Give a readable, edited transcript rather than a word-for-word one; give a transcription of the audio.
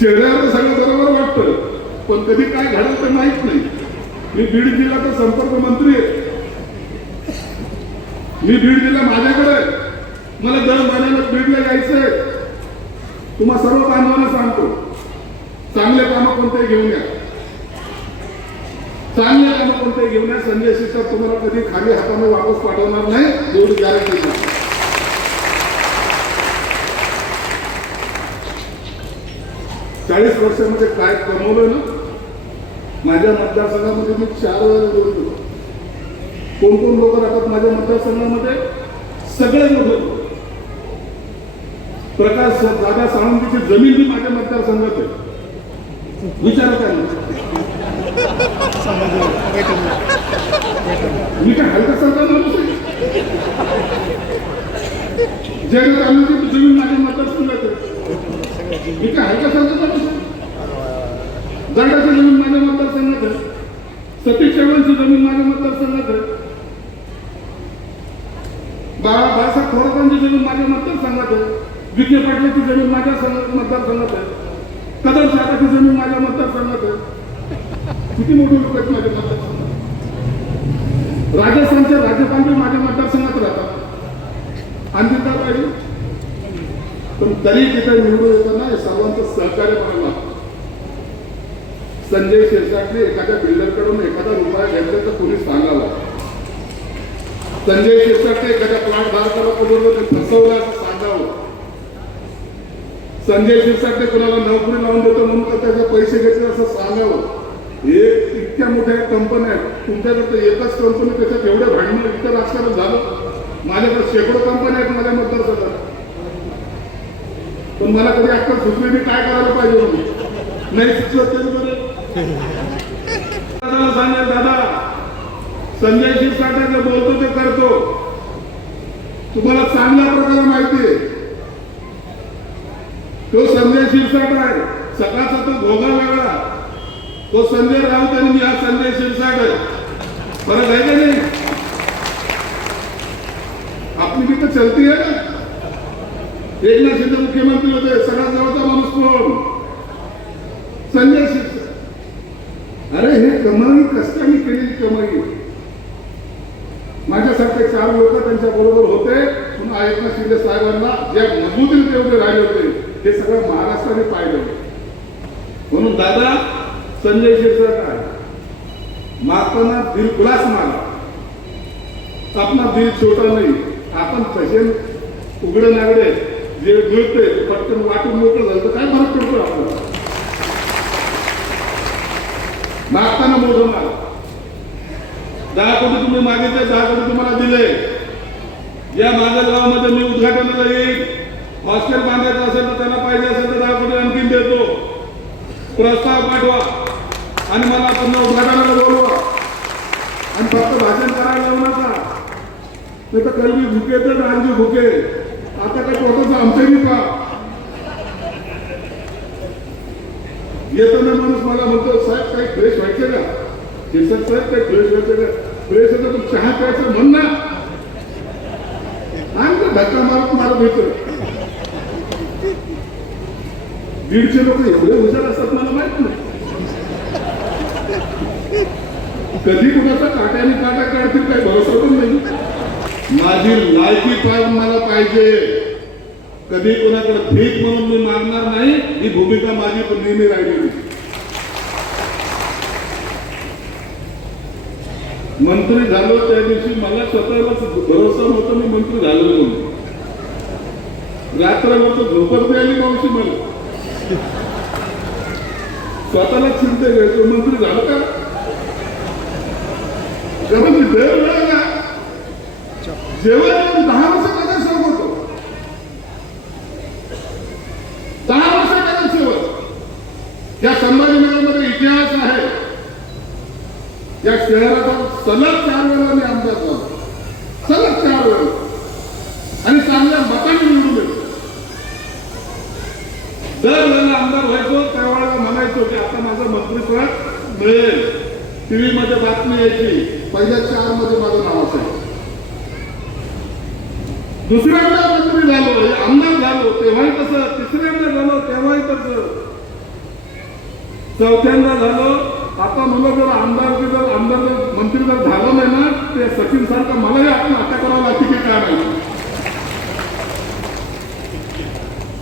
चेहऱ्यावर सगळं बरोबर वाटतं, पण कधी काय घडलं ते माहित नाही. मी बीड जिल्ह्याचा संपर्क मंत्री आहे. मी बीड जिल्हा माझ्याकडे आहे. मला दर महिन्याला बीडला यायचंय. तुम्हा सर्व बांधवांना सांगतो, चांगले कामं कोणते घेऊन या, चांगले कामं कोणते घेऊन या. संजय शिरसाट तुम्हाला कधी खाली हाताने वापस पाठवणार नाही, एवढी गॅरंटी आहे. 40 वर्षामध्ये काय कमवलं ना, माझ्या मतदारसंघामध्ये मी 4 वेळा निवडून. कोण कोण लोक राहतात माझ्या मतदारसंघामध्ये? सगळे लोक. प्रकाश दादा सावंतची जमीन ही माझ्या मतदारसंघात आहे. विचारा काय मी काय हलका सरकार माणूस आहे? जयनाथ आनंदची जमीन माझ्या मतदारसंघात आहे. मी काय हलका सरकार माणूस आहे? दंडाची जमीन माझ्या मतदारसंघात आहे. सतीश चव्हाणची जमीन माझ्या मतदारसंघात आहे. बाळासाहेब थोरातांची जमीन माझ्या मतदारसंघात आहे. विखे पाटलाची जमीन माझ्या मतदारसंघात आहे. कदम साहेबांची जमीन माझ्या मतदारसंघात आहे. किती मोठी लोक आहेत माझ्या मतदारसंघात. राजस्थानचे राज्यपाल माझ्या मतदारसंघात राहतात. आणखी काय पाहिजे? पण तरी तिथे निवडून येताना सर्वांचं सहकार्य मला लागतं. संजय शिरसाटने एखाद्या बिल्डरकडून एखादा रुपया घेतला तर कोणी सांगावा. संजय शिरसाटने एखाद्या प्लॉट धारकाला बोलवलं ते फसवलं असं सांगावं. संजय शिरसाटने कुणाला नोकरी लावून देतो म्हणून त्याचे पैसे घेतले असं सांगावं. एक इतक्या मोठ्या कंपन्या आहेत, तुमच्याकडे एकच कंपनी, त्याच्यात एवढं भांडणं इतकं राजकारण झालं. माझ्याकडे शेकडो कंपन्या आहेत माझ्या मतदारसंघात. पण मला कधी अक्कल सुचली मी काय करायला पाहिजे म्हणून नाही सुचलं तरी बरं. सांगेल दादा, संजय शिरसाट जे बोलतो ते करतो. तुम्हाला चांगल्या प्रकारे माहिती आहे तो संजय शिरसाट आहे. सकाळचा तो भोगा वेगळा, तो संजय राऊत आणि मी हा संजय शिरसाट आहे. फरक आहे का नाही? आपली भी तर चलती आहे ना. एकनाथ शिंदे मुख्यमंत्री होते, सगळ्यात जवळचा माणूस कोण? संजय शिरसाट. अरे हे कमाई कष्टाने केलेली कमाई. माझ्यासारखे 4 लोक त्यांच्या बरोबर होते. पुन्हा एकनाथ शिंदे साहेबांना ज्या मजबूतीने ते उभे राहिले होते हे सगळं महाराष्ट्राने पाहिलं. म्हणून दादा, संजय शिरसाट आहे. मारताना दिल खुलास मारा. आपला दिल छोटा नाही. आपण कसे उघडे नागडे जे मिळते पटकन वाटून मोकळं झालं तर काय फरक पडतो आपल्याला? मागताना मोठं मार. 10 कोटी तुम्ही मागितले, 10 कोटी तुम्हाला दिले. या माझ्या गावामध्ये मी उद्घाटनाला येईल. हॉस्टेल बांधायचं असेल तर त्यांना पाहिजे असेल तर 10 कोटी आणखीन देतो. प्रस्ताव पाठवा आणि मला पुन्हा उद्घाटनाला बोलवा. आणि फक्त भाषण करायला लावू नका. नाही तर कलबी भुके तर आणखी भुके. आता काय स्वतःच आमचंही का येताना माणूस मला म्हणतो, साहेब काही फ्रेश व्हायचं का? शिरसाट साहेब काही फ्रेश व्हायचं का? फ्रेश होतं तर चहा प्यायचं म्हण ना. आणि धक्का मारत येतो. 150 लोक एवढे हुशार असतात मला माहित नाही. कधी कुणाचा काट्याने काटा काढतील काही भरोसा पण नाही. माझी लायकी पाहून मला पाहिजे. कधी कोणाकडे भीक म्हणून मी मागणार नाही. ही भूमिका माझी पण नेहमी राहिलेली. मंत्री झालो त्या दिवशी मला स्वतःला भरोसा नव्हता मी मंत्री झालो म्हणून. रात्रभर झोपत नाही आली मावशी मला. स्वतःला चिंता घ्यायचो मंत्री झालं का? जेव्हा 10 वर्ष त्याचा सेवक होतो. 10 वर्ष त्याचा सेवक. या संभाजीनगरमध्ये इतिहास आहे. या शहराचा सलग 4 वेळा मी आमदार झालो. सलग 4 वेळा. आणि चांगल्या मताने निवडून येतो. दर वेळेला आमदार व्हायचो त्यावेळेला म्हणायचो की आता माझं मंत्रिपद मिळेल. टीव्ही मध्ये बातमी यायची. पहिल्या 4 मध्ये माझं नाव असेल. दुसऱ्यांदा मंत्री झालो, आमदार झालो तेव्हाही तसं. तिसऱ्यांदा झालो तेव्हाही तसं. चौथ्यांदा झालं. आता मला जर आमदार मंत्री जर झालं नाही ना, ते सचिन सारखं मलाही